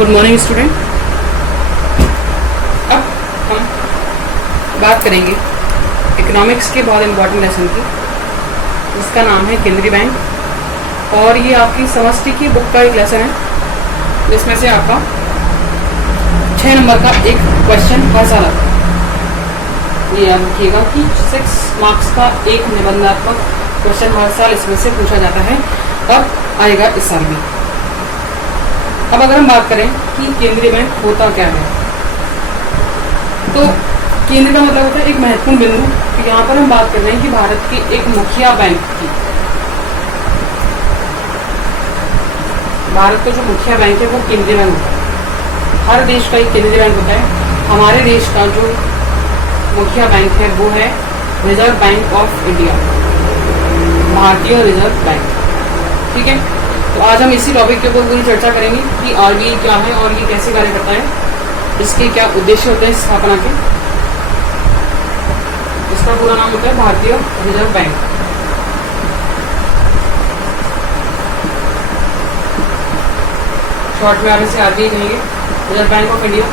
Good morning student. अब हम बात करेंगे इकोनॉमिक्स के बहुत इम्पोर्टेंट लेसन की, जिसका नाम है केंद्रीय बैंक। और ये आपकी समष्टि की बुक का एक लेसन है, जिसमें से आपका 6 नंबर का एक क्वेश्चन हर साल आता है। ये याद रखिएगा कि 6 मार्क्स का एक निबंधात्मक क्वेश्चन हर साल इसमें से पूछा जाता है और आएगा इस साल भी। अब अगर हम बात करें कि केंद्रीय बैंक होता क्या है, तो केंद्र का मतलब होता है एक महत्वपूर्ण बिंदु। तो यहाँ पर हम बात कर रहे हैं कि भारत के एक मुखिया बैंक की, भारत का जो मुखिया बैंक है वो केंद्रीय बैंक होता है। हर देश का एक केंद्रीय बैंक होता है। हमारे देश का जो मुखिया बैंक है वो है रिजर्व बैंक ऑफ इंडिया, भारतीय रिजर्व बैंक। ठीक है, तो आज हम इसी टॉपिक के ऊपर पूरी चर्चा करेंगे कि आरबीआई क्या है और ये कैसे कार्य करता है, इसके क्या उद्देश्य होते हैं स्थापना के। इसका पूरा नाम होता है भारतीय रिजर्व बैंक। शॉर्ट में आप इसे आरबीआई कहेंगे, रिजर्व बैंक ऑफ इंडिया।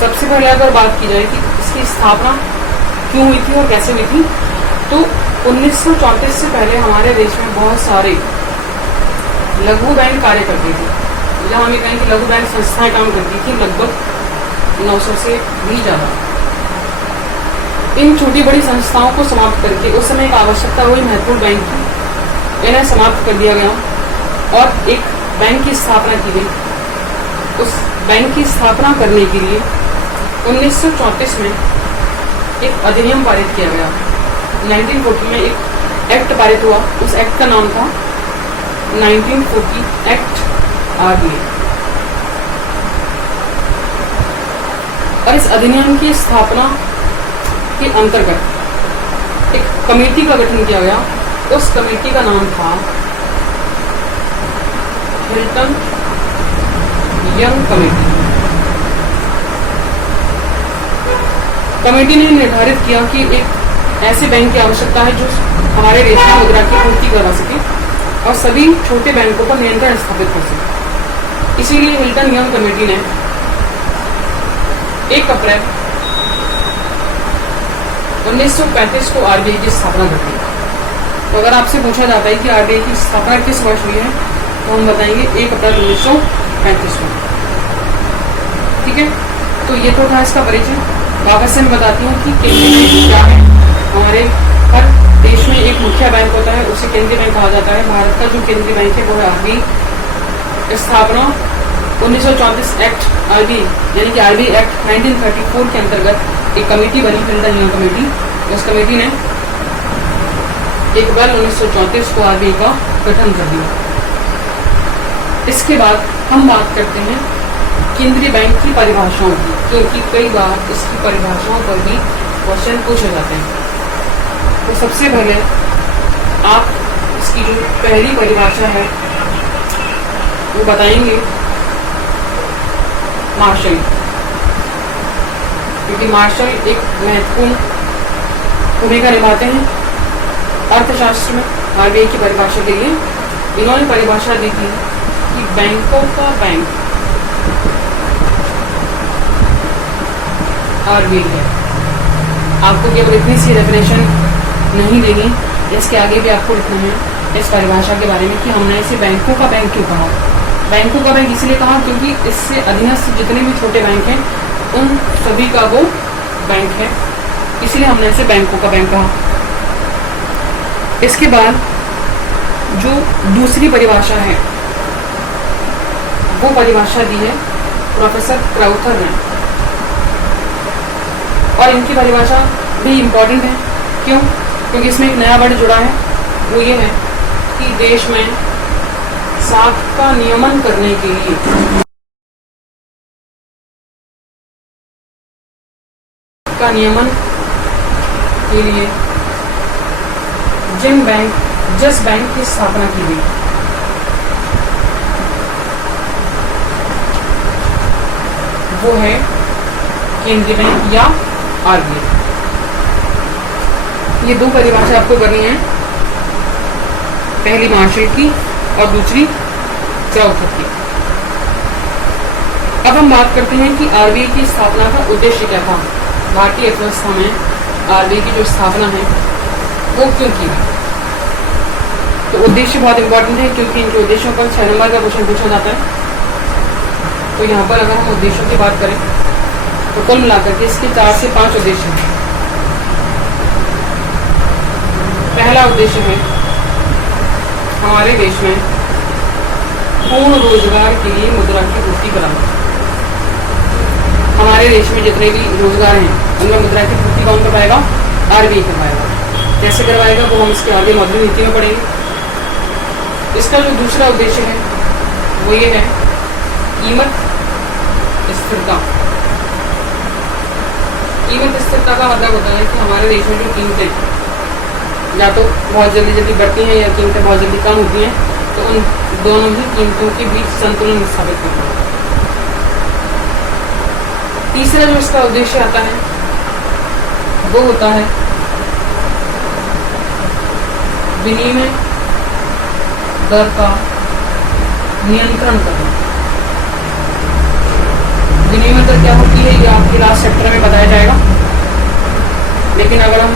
सबसे पहले अगर बात की जाए कि इसकी स्थापना क्यों हुई थी और कैसे हुई थी, तो 1934 से पहले हमारे देश में बहुत सारे लघु बैंक कार्य करती थी। जब हम ये कहें कि लघु बैंक संस्थाएं काम करती थी, लगभग 900 से भी ज़्यादा। इन छोटी बड़ी संस्थाओं को समाप्त करके उस समय एक आवश्यकता हुई महत्वपूर्ण बैंक की, इन्हें समाप्त कर दिया गया और एक बैंक की स्थापना की गई। उस बैंक की स्थापना करने के लिए 1934 में एक अधिनियम पारित किया गया। 1940 में एक एक्ट पारित हुआ, उस एक्ट का नाम था 1940 एक्ट आरबीआई। और इस अधिनियम की स्थापना के अंतर्गत एक कमेटी का गठन किया गया। उस कमेटी का नाम था हिल्टन यंग कमेटी। कमेटी ने निर्धारित किया कि एक ऐसे बैंक की आवश्यकता है जो हमारे देश में मुद्रा की पूर्ति करवा सके और सभी छोटे बैंकों पर नियंत्रण स्थापित कर सके। इसीलिए हिल्टन यंग कमेटी ने 1 अप्रैल 1935 को आरबीआई की स्थापना कर दी। तो अगर आपसे पूछा जाता है कि आरबीआई की स्थापना किस वर्ष हुई है, तो हम बताएंगे 1 अप्रैल 1935 में। ठीक है, तो ये तो था इसका परिचय। वापस से मैं बताती हूँ कि केंद्रीय बैंक क्या है। हमारे हर देश में एक मुखिया बैंक होता है, उसे केंद्रीय बैंक कहा जाता है। भारत का जो केंद्रीय बैंक है वो है आरबीआई। स्थापना 1934 एक्ट आरबीआई यानी कि आरबीआई एक्ट 1934 के अंतर्गत एक कमेटी बनी, हिल्टन यंग कमेटी। उस कमेटी ने 1 अप्रैल 1934 को आरबीआई का गठन कर दिया। इसके बाद हम बात करते हैं केंद्रीय बैंक की परिभाषाओं की, क्योंकि कई बार इसकी परिभाषाओं पर भी क्वेश्चन पूछे जाते हैं। तो सबसे पहले आप इसकी जो पहली परिभाषा है वो बताएंगे मार्शल, क्योंकि मार्शल एक महत्वपूर्ण भूमिका निभाते हैं अर्थशास्त्र में। आरबीआई की परिभाषा के लिए इन्होंने परिभाषा दी थी कि बैंकों का बैंक आरबीआई है। आपको केवल इतनी सी डेफिनेशन नहीं देनी, इसके आगे भी आपको लिखना है इस परिभाषा के बारे में कि हमने इसे बैंकों का बैंक क्यों कहा। बैंकों का बैंक इसलिए कहा क्योंकि इससे अधीनस्थ जितने भी छोटे बैंक हैं उन सभी का वो बैंक है, इसलिए हमने इसे बैंकों का बैंक कहा। इसके बाद जो दूसरी परिभाषा है वो परिभाषा दी है प्रोफेसर क्राउथर ने, और इनकी परिभाषा भी इम्पोर्टेंट है। क्यों? क्योंकि इसमें एक नया वर्ड जुड़ा है, वो ये है कि देश में साख का नियमन करने के लिए जिस बैंक की स्थापना की गई वो है केंद्रीय बैंक या आरबीआई। ये दो परिभाषा आपको करनी है, पहली मार्शल की और दूसरी क्राउथर की। अब हम बात करते हैं कि आरबीआई की स्थापना का उद्देश्य क्या था। भारतीय अर्थव्यवस्था में आरबीआई की जो स्थापना है वो क्यों की। तो उद्देश्य बहुत इंपॉर्टेंट है क्योंकि इनके उद्देश्यों पर 6 नंबर का क्वेश्चन पूछा जाता है। तो यहाँ पर अगर हम उद्देश्यों की बात करें तो कुल मिलाकर के इसके 4 से 5 उद्देश्य हैं। पहला उद्देश्य है हमारे देश में पूर्ण रोजगार के लिए मुद्रा की पूर्ति कराना। हमारे देश में जितने भी रोजगार हैं उनमें मुद्रा की पूर्ति कौन करवाएगा? आरबीआई करवाएगा। कैसे करवाएगा वो हम इसके आगे मौद्रिक नीति में पढ़ेंगे। इसका जो दूसरा उद्देश्य है वो ये है कीमत स्थिरता। कीमत स्थिरता का मतलब होता है कि हमारे देश में जो कीमतें या तो बहुत जल्दी जल्दी बढ़ती हैं या कीमतें बहुत जल्दी कम होती हैं, तो उन दोनों ही कीमतों के बीच संतुलन स्थापित करना है। तीसरा जो इसका उद्देश्य आता है वो होता है विनिमय दर का नियंत्रण करना। विनिमय दर क्या होती है ये आपके लास्ट चैप्टर में बताया जाएगा, लेकिन अगर हम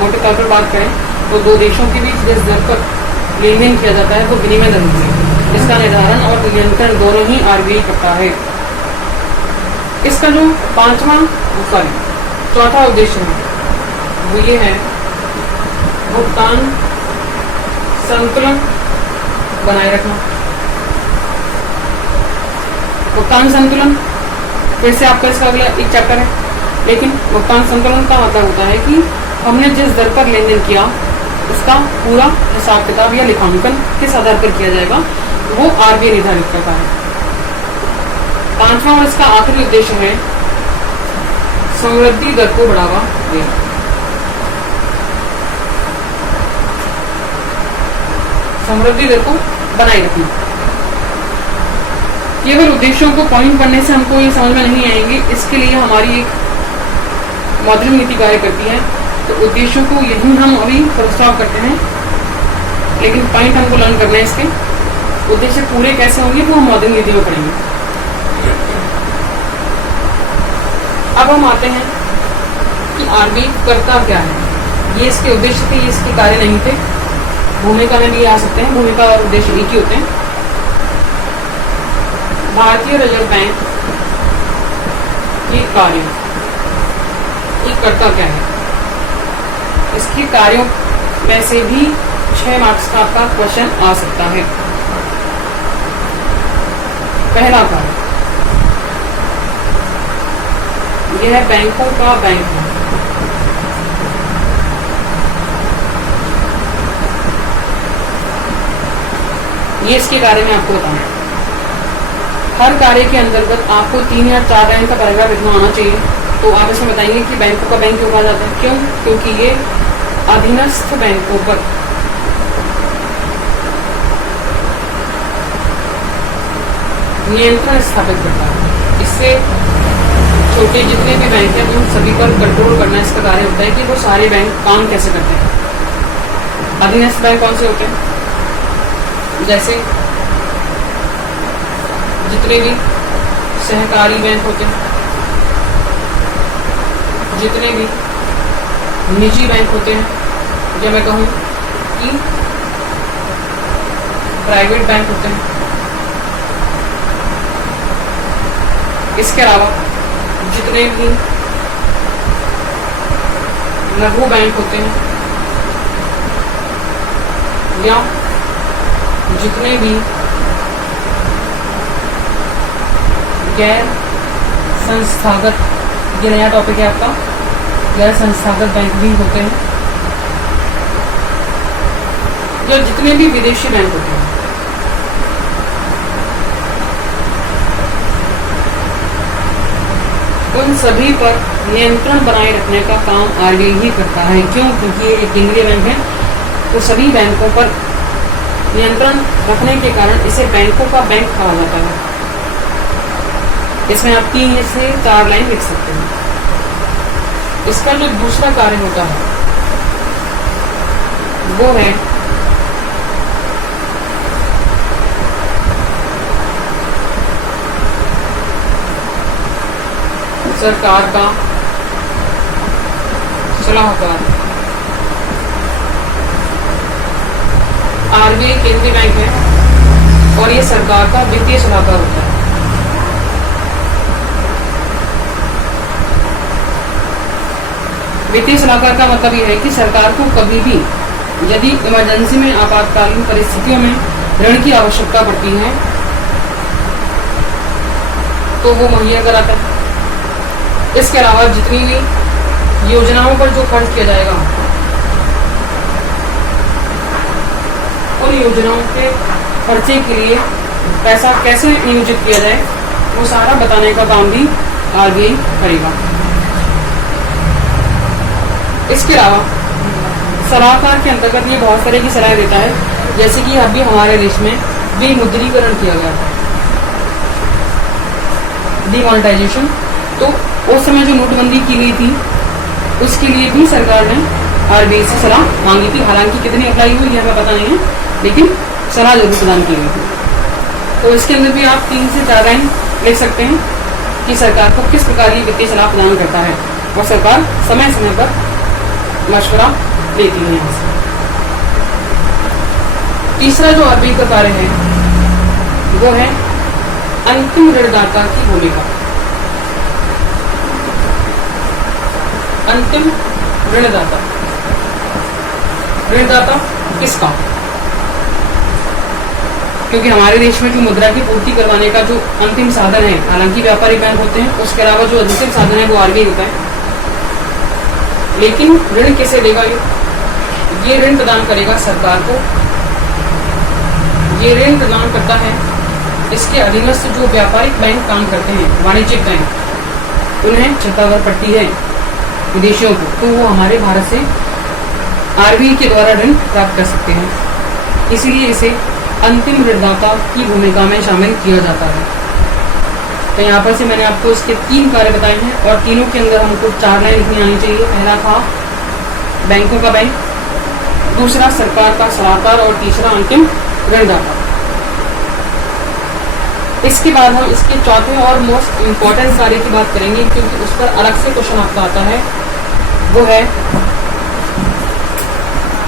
मोटे तौर पर बात करें तो दो देशों के बीच जिस दर पर लेन देन किया जाता है वो विनिमय दर होती है। इसका निर्धारण और नियंत्रण दोनों ही आरबीआई करता है। इसका जो चौथा उद्देश्य है वो ये है भुगतान संतुलन बनाए रखना। भुगतान संतुलन फिर से आपका इसका अगला एक चैप्टर है, लेकिन भुगतान संतुलन का मतलब होता है कि हमने जिस दर पर लेन देन किया उसका पूरा हिसाब किताब या लेखांकन किस आधार पर किया जाएगा वो आरबीआई निर्धारित करता है। पांचवा और इसका आखिरी उद्देश्य है समृद्धि दर को बढ़ावा देना। समृद्धि दर को बनाए रखना। केवल उद्देश्यों को पॉइंट करने से हमको ये समझ में नहीं आएंगे, इसके लिए हमारी एक मौद्रिक नीति कार्य करती है। तो उद्देश्यों को यही हम अभी प्रस्ताव करते हैं, लेकिन पॉइंट हमको लर्न करना है। इसके उद्देश्य पूरे कैसे होंगे वो हम मौद्रिक नीति में पढ़ेंगे। अब हम आते हैं कि आरबीआई करता क्या है। ये इसके उद्देश्य थे, ये इसके कार्य नहीं थे। भूमिका में भी आ सकते हैं, भूमिका और उद्देश्य एक ही होते हैं। भारतीय रिजर्व बैंक ये कार्य ये करता क्या है। इसके कार्यों में से भी 6 मार्क्स का आपका क्वेश्चन आ सकता है। पहला कार्य यह बैंकों का बैंक है। ये इसके कार्य में आपको बताना है। हर कार्य के अंतर्गत आपको 3 या 4 लाइन का पैराग्राफ लिखना आना चाहिए। तो आप इसमें बताएंगे कि बैंकों का बैंक क्यों कहा जाता है। क्यों? क्योंकि ये अधीनस्थ बैंकों पर नियंत्रण स्थापित करता है। इससे छोटे जितने भी बैंक हैं उन सभी पर कंट्रोल करना इसका कार्य होता है कि वो सारे बैंक काम कैसे करते हैं। अधीनस्थ बैंक कौन से होते हैं? जैसे जितने भी सहकारी बैंक होते हैं, जितने भी निजी बैंक होते हैं, या मैं कहूँ कि प्राइवेट बैंक होते हैं। इसके अलावा जितने भी लघु बैंक होते हैं या जितने भी गैर संस्थागत, ये नया टॉपिक है आपका, गैर संस्थागत बैंक भी होते हैं, या जितने भी विदेशी बैंक होते हैं, उन सभी पर नियंत्रण बनाए रखने का काम आरबीआई ही करता है। क्यों? क्योंकि ये एक केंद्रीय बैंक है, तो सभी बैंकों पर नियंत्रण रखने के कारण इसे बैंकों का बैंक कहा जाता है। इसमें आप 3 से 4 लाइन लिख सकते हैं। इसका जो दूसरा कार्य होता है वो है सरकार का सलाहकार। आरबीआई केंद्रीय बैंक है और ये सरकार का वित्तीय सलाहकार होता है। वित्तीय सलाहकार का मतलब यह है कि सरकार को कभी भी यदि इमरजेंसी में आपातकालीन परिस्थितियों में ऋण की आवश्यकता पड़ती है तो वो मुहैया कराता है। इसके अलावा जितनी भी योजनाओं पर जो खर्च किया जाएगा उन योजनाओं के खर्चे के लिए पैसा कैसे नियोजित किया जाए वो सारा बताने का काम भी आरबीआई करेगा। इसके अलावा सलाहकार के अंतर्गत ये बहुत तरह की सलाह देता है, जैसे कि अभी हमारे देश में विमुद्रीकरण किया गया था, डिमोनेटाइजेशन। तो उस समय जो नोटबंदी की गई थी उसके लिए भी सरकार ने आरबीआई से सलाह मांगी थी। हालांकि कितनी अप्लाई हुई है हमें पता नहीं है, लेकिन सलाह जरूर प्रदान की गई थी। तो इसके अंदर भी आप 3 से 4 लाइन लिख सकते हैं कि सरकार को किस प्रकार की वित्तीय सलाह प्रदान करता है और सरकार समय समय पर मशवरा लेती है यहाँ से। तीसरा जो आरबीआई का कार्य है वो है अंतिम ऋणदाता की भूमिका। अंतिम ऋणदाता, ऋणदाता किसका? क्योंकि हमारे देश में जो मुद्रा की पूर्ति करवाने का जो अंतिम साधन है, हालांकि व्यापारी बैंक होते हैं, उसके अलावा जो अधिकतम साधन है वो आरबीआई होता है। लेकिन ऋण किसे देगा? ये ऋण प्रदान करेगा सरकार को। ये ऋण प्रदान करता है इसके अधीनस्थ जो व्यापारिक बैंक काम करते हैं, वाणिज्यिक बैंक, उन्हें छत्तावर पट्टी है विदेशियों को, तो वो हमारे भारत से आरबीआई के द्वारा ऋण प्राप्त कर सकते हैं। इसीलिए इसे अंतिम ऋणदाता की भूमिका में शामिल किया जाता है। तो यहाँ पर से मैंने आपको इसके 3 कार्य बताए हैं और तीनों के अंदर हमको 4 लाइन लिखनी आनी चाहिए। पहला था बैंकों का बैंक, दूसरा सरकार का सलाहकार और तीसरा अंतिम ऋणदाता। इसके बाद हम इसके चौथे और मोस्ट इम्पोर्टेंट कार्य की बात करेंगे, क्योंकि उस पर अलग से क्वेश्चन आपका आता है। वो है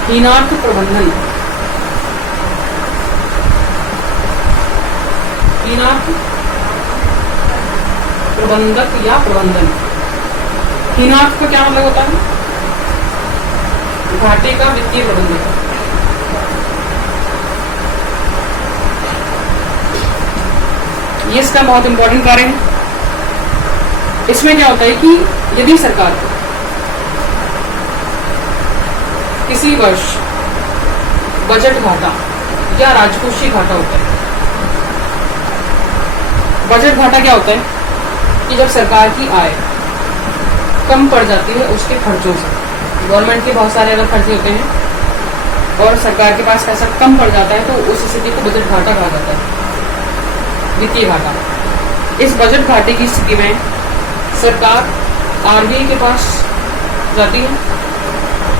हीनार्थ प्रबंधन। हीनार्थ प्रबंधक या प्रबंधन। हीनार्थ का क्या मतलब होता है? घाटे का वित्तीय प्रबंधन। ये इसका बहुत इंपॉर्टेंट कार्य है। इसमें क्या होता है कि यदि सरकार किसी वर्ष बजट घाटा या राजकोषीय घाटा होता है। बजट घाटा क्या होता है कि जब सरकार की आय कम पड़ जाती है उसके खर्चों से, गवर्नमेंट के बहुत सारे अलग खर्चे होते हैं और सरकार के पास पैसा कम पड़ जाता है, तो उस स्थिति को बजट घाटा कहा जाता है, वित्तीय घाटा। इस बजट घाटे की स्थिति में सरकार आरबीआई के पास जाती है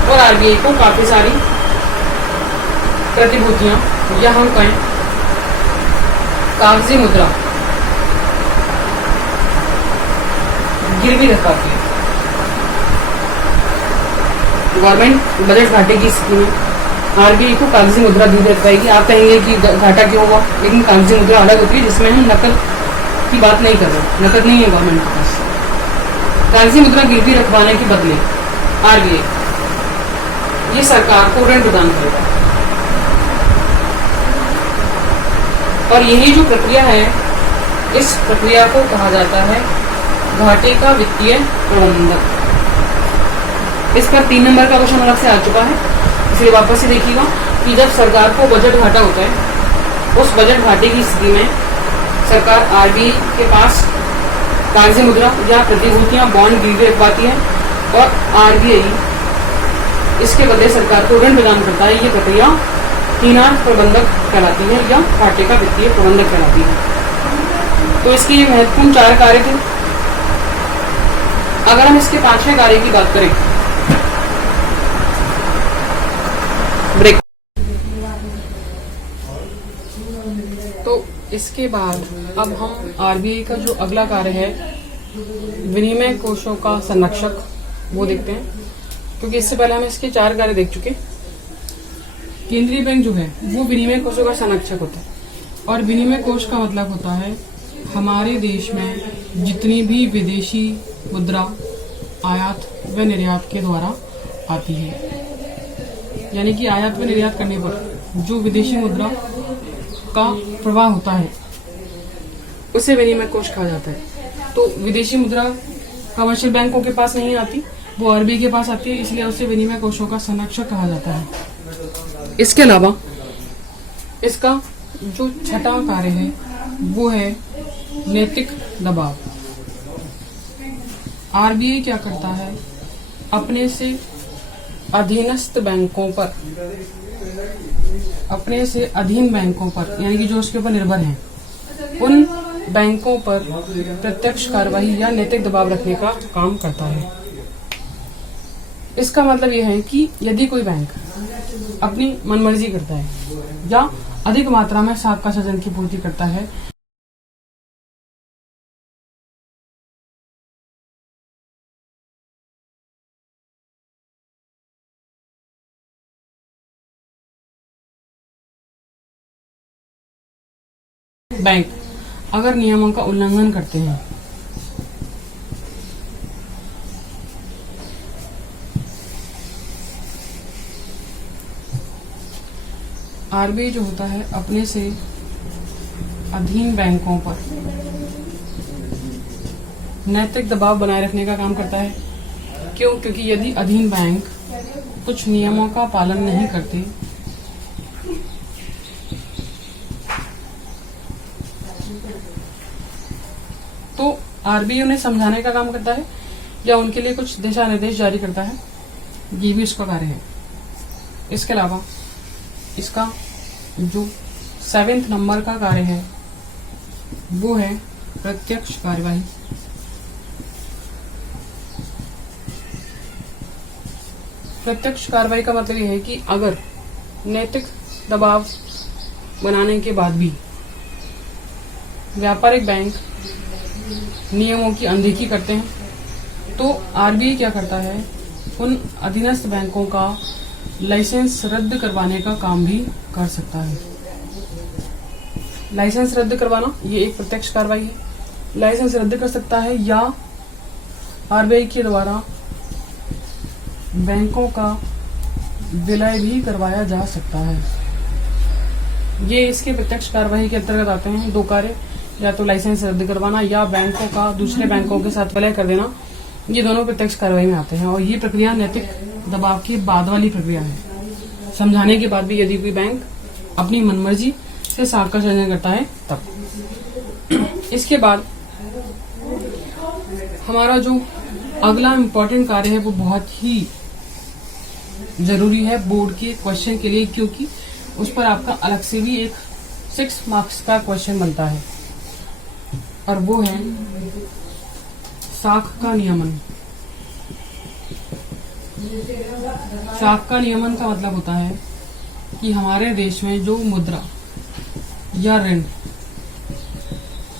और आरबीआई को काफी सारी प्रतिभूतियां या हम कहें कागजी मुद्रा गिरवी रख पाती है। गवर्नमेंट बजट घाटे की स्थिति में आरबीआई को कागजी मुद्रा गिरवी रख पाएगी। आप कहेंगे कि घाटा क्यों हुआ, लेकिन कागजी मुद्रा अलग होती है जिसमें हम नकद की बात नहीं कर रहे, नकद नहीं है गवर्नमेंट के पास। कागजी मुद्रा गिरवी रखवाने के बदले आरबीआई ये सरकार को ऋण प्रदान करेगा और यही जो प्रक्रिया है, इस प्रक्रिया को कहा जाता है घाटे का वित्तीय प्रबंधक। इस पर 3 नंबर का क्वेश्चन अलग से आ चुका है, इसलिए वापस से देखिएगा कि जब सरकार को बजट घाटा होता है, उस बजट घाटे की स्थिति में सरकार आरबीआई के पास कागजी मुद्रा या प्रतिभूतियां बॉन्ड गिरवी रखवाती है और आरबीआई इसके बदले सरकार को ऋण प्रदान करता है। ये प्रक्रिया हीनार्थ प्रबंधक कहलाती है या घाटे का वित्तीय प्रबंधक कहलाती है। तो इसके ये महत्वपूर्ण 4 कार्य थे। अगर हम इसके 5वें कार्य की बात करें, ब्रेक, तो इसके बाद अब हम आरबीआई का जो अगला कार्य है विनिमय कोषों का संरक्षक, वो देखते हैं, क्योंकि इससे पहले हम इसके 4 कार्य देख चुके। केंद्रीय बैंक जो है वो विनिमय कोषों का संरक्षक होता है, और विनिमय कोष का मतलब होता है हमारे देश में जितनी भी विदेशी मुद्रा आयात व निर्यात के द्वारा आती है, यानी कि आयात व निर्यात करने पर जो विदेशी मुद्रा का प्रवाह होता है उसे विनिमय कोष कहा जाता है। तो विदेशी मुद्रा कमर्शियल बैंकों के पास नहीं आती, वो आरबीआई के पास आती है, इसलिए उसे विनिमय कोषों का संरक्षक कहा जाता है। इसके अलावा इसका जो छठा कार्य है वो है नैतिक दबाव। आरबीआई क्या करता है, अपने से अधीनस्थ बैंकों पर, अपने से अधीन बैंकों पर, यानी कि जो उसके ऊपर निर्भर हैं, उन बैंकों पर प्रत्यक्ष कार्रवाई या नैतिक दबाव रखने का काम करता है। इसका मतलब यह है कि यदि कोई बैंक अपनी मनमर्जी करता है या अधिक मात्रा में साख का सृजन की पूर्ति करता है, बैंक अगर नियमों का उल्लंघन करते हैं आरबीआई जो होता है अपने से अधीन बैंकों पर नैतिक दबाव बनाए रखने का काम करता है। क्यों? क्योंकि यदि अधीन बैंक कुछ नियमों का पालन नहीं करते तो आरबीआई उन्हें समझाने का काम करता है या उनके लिए कुछ दिशा निर्देश जारी करता है, ये भी इसका कार्य है। इसके अलावा इसका जो 7वें नंबर का कार्य है वो है प्रत्यक्ष कार्यवाही। प्रत्यक्ष कार्रवाई का मतलब यह है कि अगर नैतिक दबाव बनाने के बाद भी व्यापारिक बैंक नियमों की अनदेखी करते हैं तो आरबीआई क्या करता है, उन अधीनस्थ बैंकों का लाइसेंस रद्द करवाने का काम भी कर सकता है। लाइसेंस रद्द करवाना ये एक प्रत्यक्ष कार्रवाई है। लाइसेंस रद्द कर सकता है या आरबीआई के द्वारा बैंकों का विलय भी करवाया जा सकता है। ये इसके प्रत्यक्ष कार्रवाई के अंतर्गत आते हैं 2 कार्य, या तो लाइसेंस रद्द करवाना या बैंकों का दूसरे बैंकों के साथ विलय कर देना। ये दोनों प्रत्यक्ष कार्रवाई में आते हैं और ये प्रक्रिया नैतिक दबाव के बाद वाली प्रक्रिया है। समझाने के बाद भी यदि कोई बैंक अपनी मनमर्जी से साख का सृजन करता है तब। इसके बाद हमारा जो अगला इम्पोर्टेंट कार्य है वो बहुत ही जरूरी है बोर्ड के क्वेश्चन के लिए, क्योंकि उस पर आपका अलग से भी एक 6 मार्क्स का क्वेश्चन बनता है, और वो है साख का नियमन। साख का नियमन का मतलब होता है कि हमारे देश में जो मुद्रा या ऋण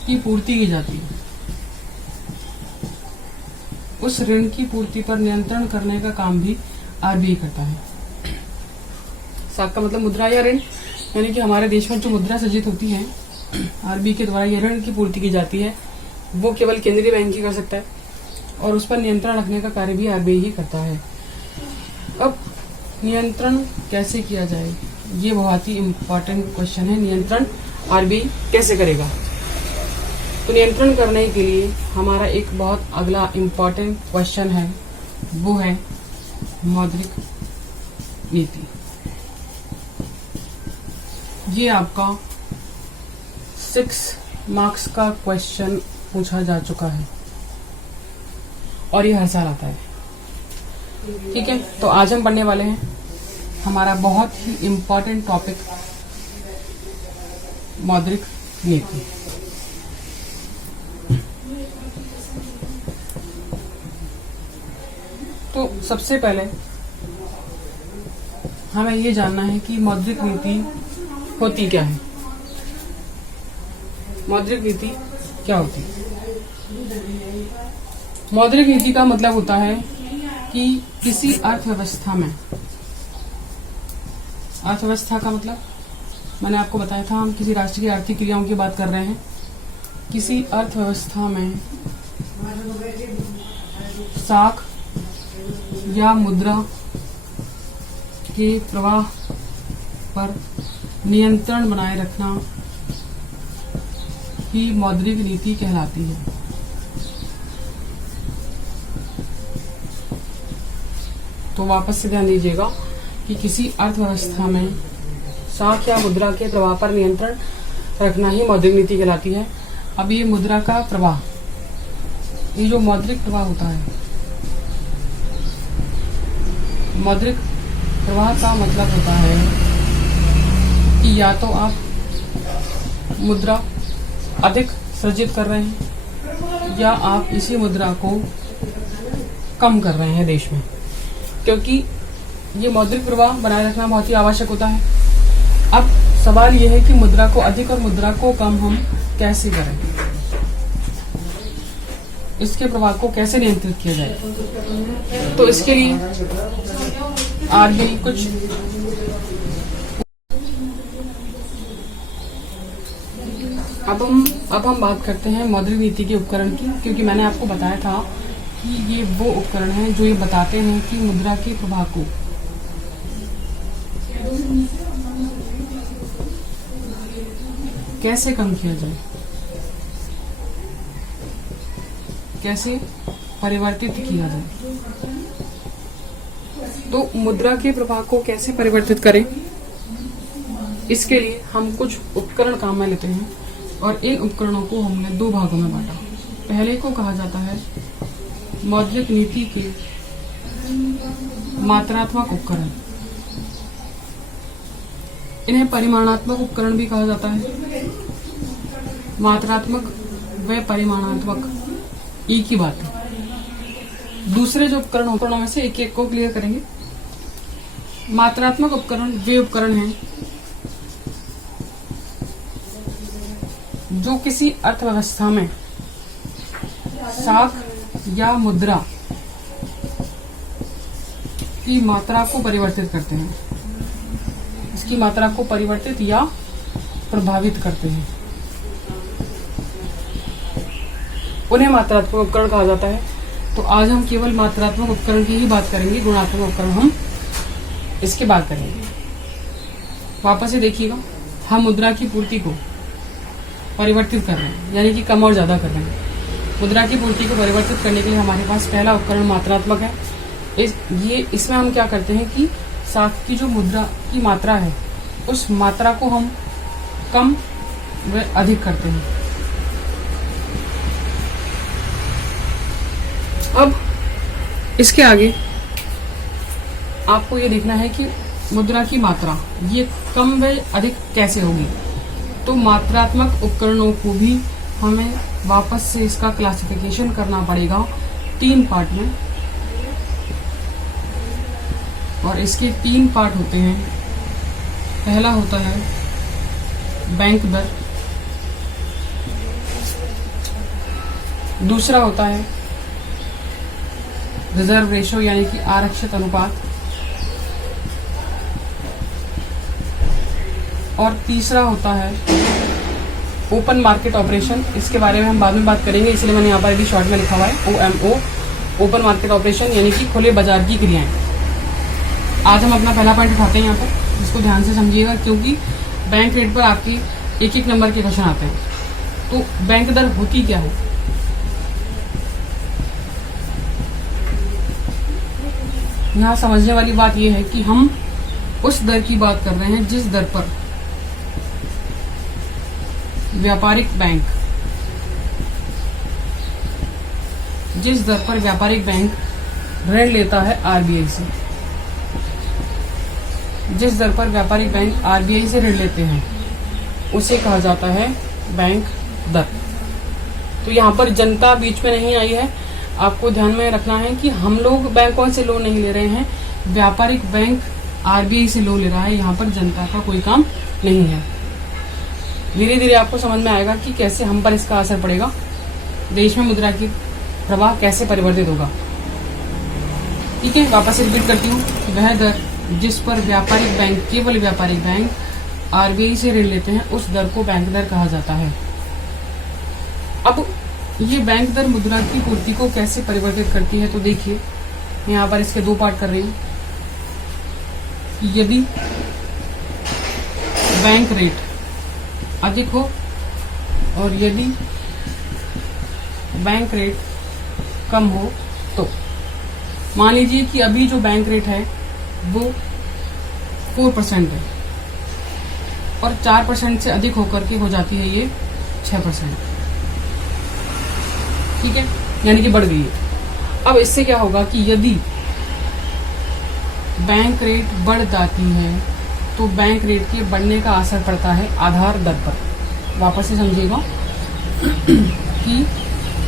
की पूर्ति की जाती है उस ऋण की पूर्ति पर नियंत्रण करने का काम भी आरबीआई करता है। साख का मतलब मुद्रा या ऋण, यानी कि हमारे देश में जो मुद्रा सृजित होती है आरबीआई के द्वारा, यह ऋण की पूर्ति की जाती है, वो केवल केंद्रीय बैंक ही कर सकता है और उस पर नियंत्रण रखने का कार्य भी आरबीआई ही करता है। अब नियंत्रण कैसे किया जाए, ये बहुत ही इम्पोर्टेंट क्वेश्चन है। नियंत्रण आरबीआई कैसे करेगा? तो नियंत्रण करने के लिए हमारा एक बहुत अगला इम्पोर्टेंट क्वेश्चन है, वो है मौद्रिक नीति। ये आपका 6 मार्क्स का क्वेश्चन पूछा जा चुका है और ये हर साल आता है। ठीक है, तो आज हम पढ़ने वाले हैं हमारा बहुत ही इम्पोर्टेंट टॉपिक मौद्रिक नीति। तो सबसे पहले हमें ये जानना है कि मौद्रिक नीति होती क्या है। मौद्रिक नीति क्या होती है? मौद्रिक नीति का मतलब होता है कि किसी अर्थव्यवस्था में, अर्थव्यवस्था का मतलब मैंने आपको बताया था, हम किसी राष्ट्र की आर्थिक क्रियाओं की बात कर रहे हैं। किसी अर्थव्यवस्था में साख या मुद्रा के प्रवाह पर नियंत्रण बनाए रखना ही मौद्रिक नीति कहलाती है। तो वापस से ध्यान दीजिएगा कि किसी अर्थव्यवस्था में साख या मुद्रा के प्रवाह पर नियंत्रण रखना ही मौद्रिक नीति कहलाती है। अब ये मुद्रा का प्रवाह, ये जो मौद्रिक प्रवाह होता है, मौद्रिक प्रवाह का मतलब होता है कि या तो आप मुद्रा अधिक सृजित कर रहे हैं या आप इसी मुद्रा को कम कर रहे हैं देश में, क्योंकि ये मौद्रिक प्रवाह बनाए रखना बहुत ही आवश्यक होता है। अब सवाल ये है कि मुद्रा को अधिक और मुद्रा को कम हम कैसे करें, इसके प्रवाह को कैसे नियंत्रित किया जाए। तो इसके लिए आरबीआई कुछ अब हम बात करते हैं मौद्रिक नीति के उपकरण की, क्योंकि मैंने आपको बताया था कि ये वो उपकरण हैं जो ये बताते हैं कि मुद्रा के प्रवाह को कैसे कम किया जाए, कैसे परिवर्तित किया जाए। तो मुद्रा के प्रवाह को कैसे परिवर्तित करें, इसके लिए हम कुछ उपकरण काम में लेते हैं और इन उपकरणों को हमने दो भागों में बांटा। पहले को कहा जाता है मौद्रिक नीति के मात्रात्मक उपकरण, इन्हें परिमाणात्मक उपकरण भी कहा जाता है। मात्रात्मक व परिमाणात्मक एक ही बात है। दूसरे जो उपकरणों में से एक एक को क्लियर करेंगे। मात्रात्मक उपकरण वे उपकरण हैं जो किसी अर्थव्यवस्था में साख या मुद्रा की मात्रा को परिवर्तित करते हैं, इसकी मात्रा को परिवर्तित या प्रभावित करते हैं, उन्हें मात्रात्मक उपकरण कहा जाता है। तो आज हम केवल मात्रात्मक उपकरण की ही बात करेंगे, गुणात्मक उपकरण हम इसकी बात करेंगे। वापस से देखिएगा, हम मुद्रा की पूर्ति को परिवर्तित कर रहे हैं, यानी कि कम और ज्यादा कर रहे हैं। मुद्रा की पूर्ति को परिवर्तित करने के लिए हमारे पास पहला उपकरण मात्रात्मक है। इसमें हम क्या करते हैं कि साख की जो मुद्रा की मात्रा है, उस मात्रा को हम कम व अधिक करते हैं। अब इसके आगे आपको ये देखना है कि मुद्रा की मात्रा ये कम व अधिक कैसे होगी। तो मात्रात्मक उपकरणों को भी हमें वापस से इसका क्लासिफिकेशन करना पड़ेगा 3 पार्ट में, और इसके 3 पार्ट होते हैं। पहला होता है बैंक दर, दूसरा होता है रिजर्व रेशो यानी कि आरक्षित अनुपात, और तीसरा होता है ओपन मार्केट ऑपरेशन। इसके बारे में हम बाद में बात करेंगे, इसलिए मैंने यहाँ पर अभी शॉर्ट में लिखा हुआ है OMO, ओपन मार्केट ऑपरेशन यानी कि खुले बाजार की क्रियाएं। आज हम अपना पहला पॉइंट उठाते हैं यहाँ पर, इसको ध्यान से समझिएगा, क्योंकि बैंक रेट पर आपकी एक नंबर के क्वेश्चन आते हैं। तो बैंक दर होती क्या है? यहाँ समझने वाली बात यह है कि हम उस दर की बात कर रहे हैं जिस दर पर व्यापारिक बैंक ऋण लेता है आरबीआई से, जिस दर पर व्यापारिक बैंक आरबीआई से ऋण लेते हैं उसे कहा जाता है बैंक दर। तो यहाँ पर जनता बीच में नहीं आई है, आपको ध्यान में रखना है कि हम लोग बैंकों से लोन नहीं ले रहे हैं, व्यापारिक बैंक आरबीआई से लोन ले रहा है, यहाँ पर जनता का कोई काम नहीं है। धीरे धीरे आपको समझ में आएगा कि कैसे हम पर इसका असर पड़ेगा। देश में मुद्रा की प्रवाह कैसे परिवर्तित होगा। ठीक है, वापस रिपीट करती हूँ। वह दर जिस पर व्यापारिक बैंक, केवल व्यापारिक बैंक आरबीआई से ऋण लेते हैं, उस दर को बैंक दर कहा जाता है। अब ये बैंक दर मुद्रा की पूर्ति को कैसे परिवर्तित करती है, तो देखिए मैं यहाँ पर इसके दो पार्ट कर रही हूँ। यदि बैंक रेट अधिक हो और यदि बैंक रेट कम हो, तो मान लीजिए कि अभी जो बैंक रेट है वो 4% है और 4% से अधिक होकर के हो जाती है ये 6%। ठीक है, यानी कि बढ़ गई है। अब इससे क्या होगा कि यदि बैंक रेट बढ़ जाती है तो बैंक रेट के बढ़ने का असर पड़ता है आधार दर पर। वापस से समझिएगा कि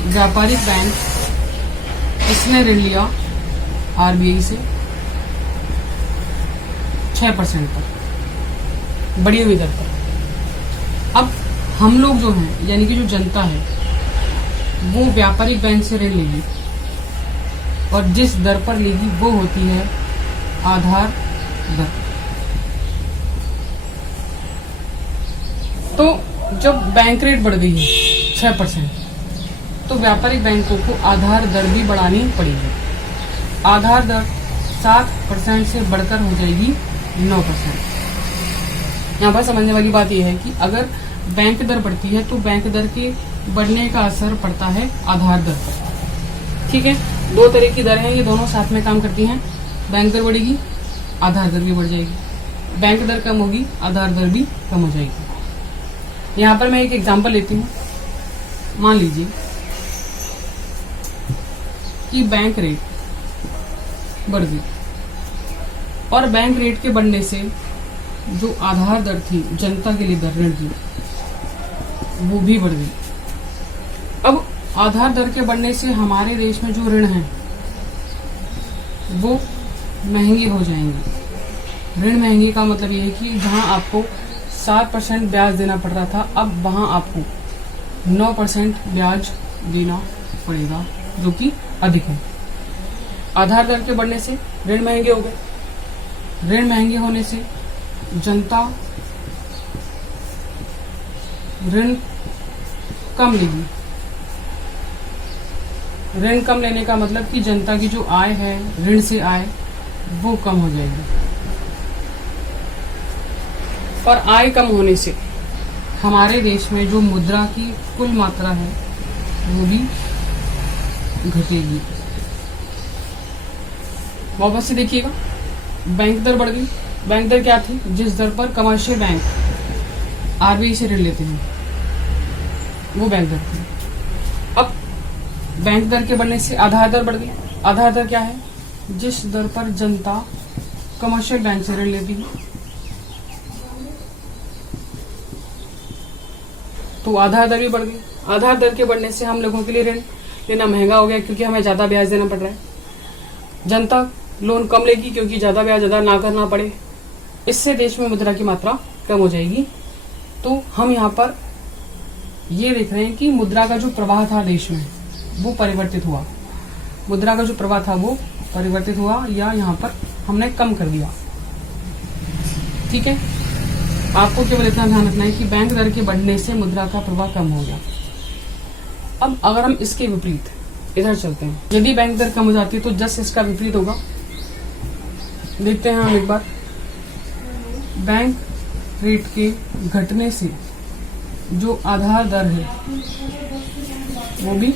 व्यापारिक बैंक इसने ऋण लिया आरबीआई से 6% पर, बढ़ी हुई दर पर। अब हम लोग जो हैं, यानी कि जो जनता है, वो व्यापारिक बैंक से ऋण लेगी और जिस दर पर लेगी वो होती है आधार दर। तो जब बैंक रेट बढ़ गई है 6%, तो व्यापारिक बैंकों को आधार दर भी बढ़ानी पड़ेगी। आधार दर 7% से बढ़कर हो जाएगी 9%। यहाँ पर समझने वाली बात यह है कि अगर बैंक दर बढ़ती है तो बैंक दर के बढ़ने का असर पड़ता है आधार दर पर। ठीक है, दो तरह की दर हैं, ये दोनों साथ में काम करती हैं। बैंक दर बढ़ेगी, आधार दर भी बढ़ जाएगी। बैंक दर कम होगी, आधार दर भी कम हो जाएगी। यहाँ पर मैं एक एग्जांपल लेती हूँ। मान लीजिए कि बैंक रेट बढ़ गई और बैंक रेट के बढ़ने से जो आधार दर थी, जनता के लिए दर ऋण की, वो भी बढ़ गई। अब आधार दर के बढ़ने से हमारे देश में जो ऋण हैं वो महंगे हो जाएंगे। ऋण महंगे का मतलब ये है कि जहां आपको 7% ब्याज देना पड़ रहा था, अब वहां आपको 9% ब्याज देना पड़ेगा, जो कि अधिक है। आधार दर के बढ़ने से ऋण महंगे हो गए। ऋण महंगे होने से जनता ऋण कम लेगी। ऋण कम लेने का मतलब कि जनता की जो आय है, ऋण से आय, वो कम हो जाएगी। और आय कम होने से हमारे देश में जो मुद्रा की कुल मात्रा है वो भी घटेगी। वापस से देखिएगा, बैंक दर बढ़ गई। बैंक दर क्या थी? जिस दर पर कमर्शियल बैंक आरबीआई से ऋण लेते हैं, वो बैंक दर थी। अब बैंक दर के बढ़ने से आधार दर बढ़ गई। आधार दर क्या है? जिस दर पर जनता कमर्शियल बैंक से ऋण लेती है, तो आधार दर भी बढ़ गई। आधार दर के बढ़ने से हम लोगों के लिए ऋण लेना महंगा हो गया, क्योंकि हमें ज्यादा ब्याज देना पड़ रहा है। जनता लोन कम लेगी क्योंकि ज्यादा ब्याज अदा ना करना पड़े। इससे देश में मुद्रा की मात्रा कम हो जाएगी। तो हम यहाँ पर ये देख रहे हैं कि मुद्रा का जो प्रवाह था देश में, वो परिवर्तित हुआ। मुद्रा का जो प्रवाह था वो परिवर्तित हुआ, या यहाँ पर हमने कम कर दिया। ठीक है, आपको केवल इतना ध्यान रखना है कि बैंक दर के बढ़ने से मुद्रा का प्रवाह कम हो गया। अब अगर हम इसके विपरीत इधर चलते हैं, यदि बैंक दर कम हो जाती है तो जस्ट इसका विपरीत होगा। देखते हैं हम एक बार। बैंक रेट के घटने से जो आधार दर है वो भी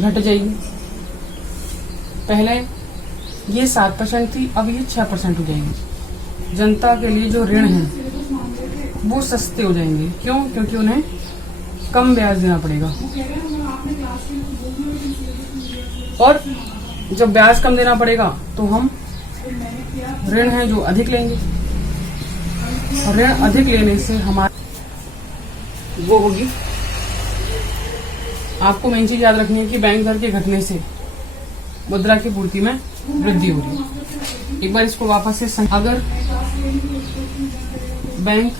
घट जाएगी। पहले ये 7% थी, अब ये 6% हो जाएगी। जनता के लिए जो ऋण है वो सस्ते हो जाएंगे। क्यों? क्योंकि उन्हें कम ब्याज देना पड़ेगा। और जब ब्याज कम देना पड़ेगा तो हम ऋण है जो अधिक लेंगे, और ऋण अधिक लेने से हमारी वो होगी। आपको मेन चीज याद रखनी है कि बैंक दर के घटने से मुद्रा की पूर्ति में वृद्धि हो रही है। एक बार इसको वापस से अगर बैंक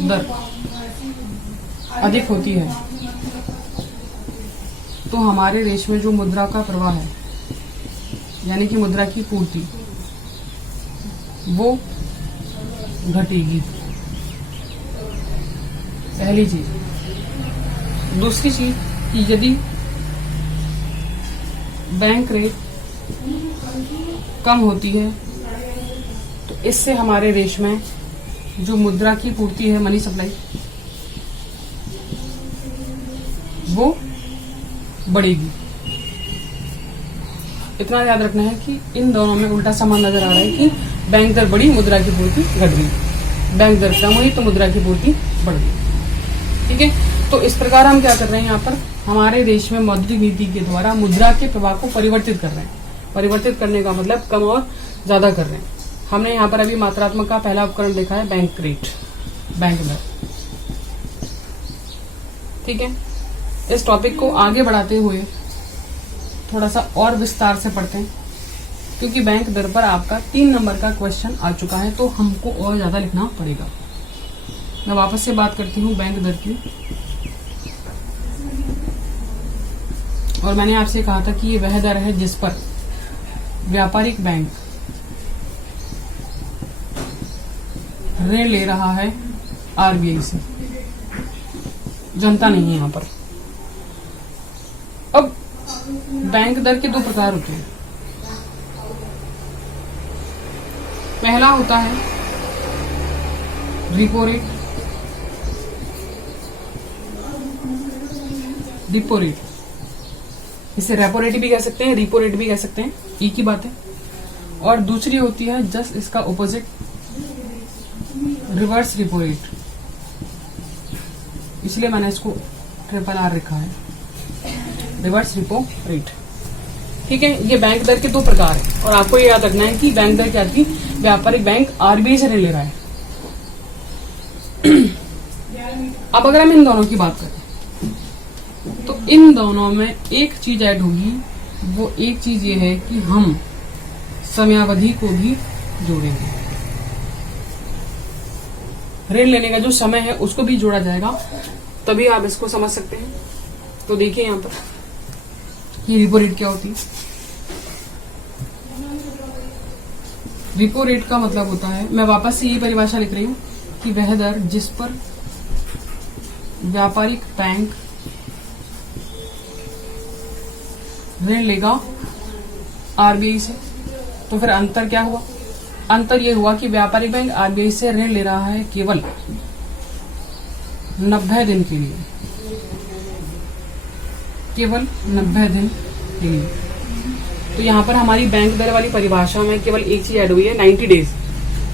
दर अधिक होती है तो हमारे देश में जो मुद्रा का प्रवाह है, यानी कि मुद्रा की पूर्ति, वो घटेगी। पहली चीज। दूसरी चीज कि यदि बैंक रेट कम होती है तो इससे हमारे देश में जो मुद्रा की पूर्ति है, मनी सप्लाई, वो बढ़ेगी। इतना याद रखना है कि इन दोनों में उल्टा समान नजर आ रहा है कि बैंक दर बढ़ी, मुद्रा की पूर्ति घट गई। बैंक दर कम हुई तो मुद्रा की पूर्ति बढ़ गई। ठीक है, तो इस प्रकार हम क्या कर रहे हैं, यहाँ पर हमारे देश में मौद्रिक नीति के द्वारा मुद्रा के प्रवाह को परिवर्तित कर रहे हैं। परिवर्तित करने का मतलब कम और ज्यादा कर रहे हैं। हमने यहाँ पर अभी मात्रात्मक का पहला उपकरण देखा है, बैंक रेट, बैंक दर। ठीक है, इस टॉपिक को आगे बढ़ाते हुए थोड़ा सा और विस्तार से पढ़ते हैं, क्योंकि बैंक दर पर आपका 3 नंबर का क्वेश्चन आ चुका है, तो हमको और ज्यादा लिखना पड़ेगा। मैं वापस से बात करती हूँ बैंक दर की। और मैंने आपसे कहा था कि ये वह दर है जिस पर व्यापारिक बैंक ऋण ले रहा है आरबीआई से, जनता नहीं है यहाँ पर। अब बैंक दर के 2 प्रकार होते हैं। पहला होता है रिपो रेट, रिपो रेट, इसे रेपो रेट भी कह सकते हैं, रिपो रेट भी कह सकते हैं, एक ही बात है। और दूसरी होती है जस्ट इसका ऑपोजिट, रिवर्स रिपो रेट, इसलिए मैंने इसको RRR रखा है, रिवर्स रिपो रेट। ठीक है, ये बैंक दर के 2 प्रकार है। और आपको ये याद रखना है कि बैंक दर क्या थी, व्यापारिक बैंक आरबीआई से ऋण ले रहा है। अब अगर हम इन दोनों की बात करें तो इन दोनों में एक चीज ऐड होगी, वो एक चीज ये है कि हम समयावधि को भी जोड़ेंगे। ऋण लेने का जो समय है उसको भी जोड़ा जाएगा, तभी आप इसको समझ सकते हैं। तो देखिए यहाँ पर ये रिपो रेट क्या होती है। रिपो रेट का मतलब होता है, मैं वापस से ये परिभाषा लिख रही हूँ, कि वह दर जिस पर व्यापारिक बैंक ऋण लेगा आरबीआई से। तो फिर अंतर क्या हुआ, अंतर यह हुआ कि व्यापारिक बैंक आरबीआई से ऋण ले रहा है केवल 90 दिन के लिए, केवल 90 दिन के लिए। तो यहाँ पर हमारी बैंक दर वाली परिभाषा में केवल एक चीज ऐड हुई है, 90 डेज।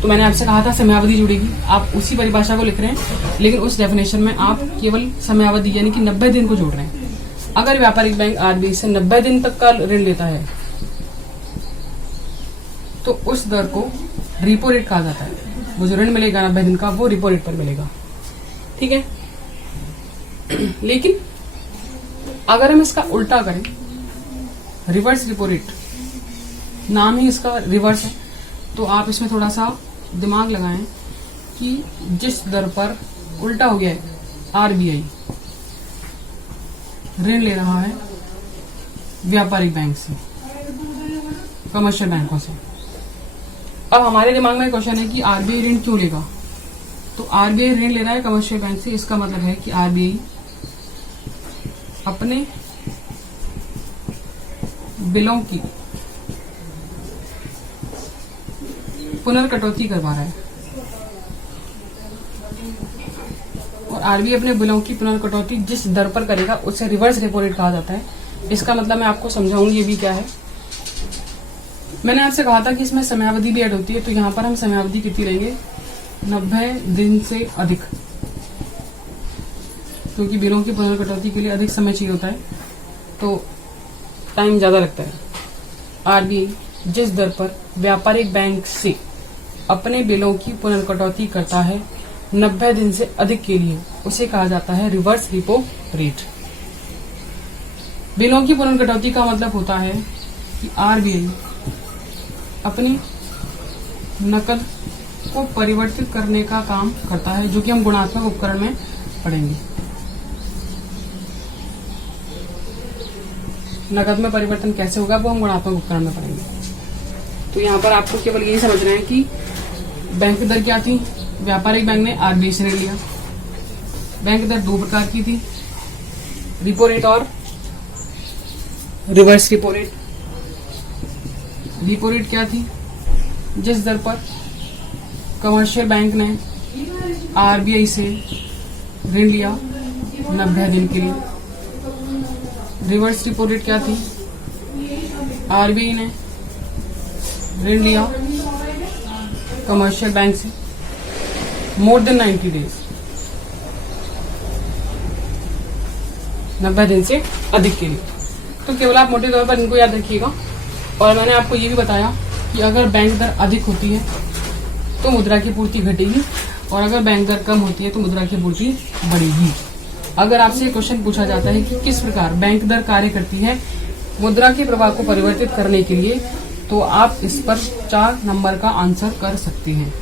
तो मैंने आपसे कहा था समयावधि जुड़ेगी, आप उसी परिभाषा को लिख रहे हैं, लेकिन उस डेफिनेशन में आप केवल समयावधि यानी कि 90 दिन को जोड़ रहे हैं। अगर व्यापारिक बैंक आरबीआई से 90 दिन तक का ऋण लेता है तो उस दर को रिपो रेट कहा जाता है। वो जो ऋण मिलेगा 90 दिन का, वो रिपो रेट पर मिलेगा। ठीक है, लेकिन अगर हम इसका उल्टा करें, रिवर्स रिपो रेट, नाम ही इसका रिवर्स है, तो आप इसमें थोड़ा सा दिमाग लगाएं कि जिस दर पर उल्टा हो गया है, आरबीआई ऋण ले रहा है व्यापारिक बैंक से, कमर्शियल बैंकों से। अब हमारे दिमाग में क्वेश्चन है कि आरबीआई ऋण क्यों लेगा। तो आरबीआई ऋण ले रहा है कमर्शियल बैंक से, इसका मतलब है कि आरबीआई अपने बिलों की पुनर्कटौती करवा रहा है। और आरबीआई अपने बिलों की पुनर्कटौती जिस दर पर करेगा उसे रिवर्स रेपो रेट कहा जाता है। इसका मतलब मैं आपको समझाऊंगी ये भी क्या है। मैंने आपसे कहा था कि इसमें समयावधि भी ऐड होती है, तो यहाँ पर हम समयावधि कितनी लेंगे, 90 दिन से अधिक, क्योंकि बिलों की पुनर्कटौती के लिए अधिक समय चाहिए होता है, तो टाइम ज्यादा लगता है। आरबीआई जिस दर पर व्यापारिक बैंक से अपने बिलों की पुनर्कटौती करता है 90 दिन से अधिक के लिए, उसे कहा जाता है रिवर्स रिपो रेट। बिलों की पुनर्कटौती का मतलब होता है कि आरबीआई अपनी नकद को परिवर्तित करने का काम करता है, जो कि हम गुणात्मक उपकरण में पढ़ेंगे। नकद में परिवर्तन कैसे होगा वो हम गुणात्मक उपकरण में पढ़ेंगे। तो यहाँ पर आपको केवल यही समझना है कि बैंक दर क्या थी। व्यापारिक बैंक ने आरबीआई से ऋण लिया। बैंक दर दो प्रकार की थी, रिपो रेट और reverse repo rate. Repo rate क्या थी? जिस दर पर कमर्शियल बैंक ने आरबीआई से ऋण लिया 90 दिन के लिए। रिवर्स रिपो रेट क्या थी? आरबीआई ने ऋण लिया कमर्शियल बैंक से मोर देन 90 डेज, 90 दिन से अधिक के लिए। तो केवल आप मोटे तौर पर इनको याद रखिएगा। और मैंने आपको ये भी बताया कि अगर बैंक दर अधिक होती है तो मुद्रा की पूर्ति घटेगी और अगर बैंक दर कम होती है तो मुद्रा की पूर्ति बढ़ेगी। अगर आपसे क्वेश्चन पूछा जाता है कि किस प्रकार बैंक दर कार्य करती है मुद्रा के प्रवाह को परिवर्तित करने के लिए, तो आप इस पर 4 नंबर का आंसर कर सकते हैं।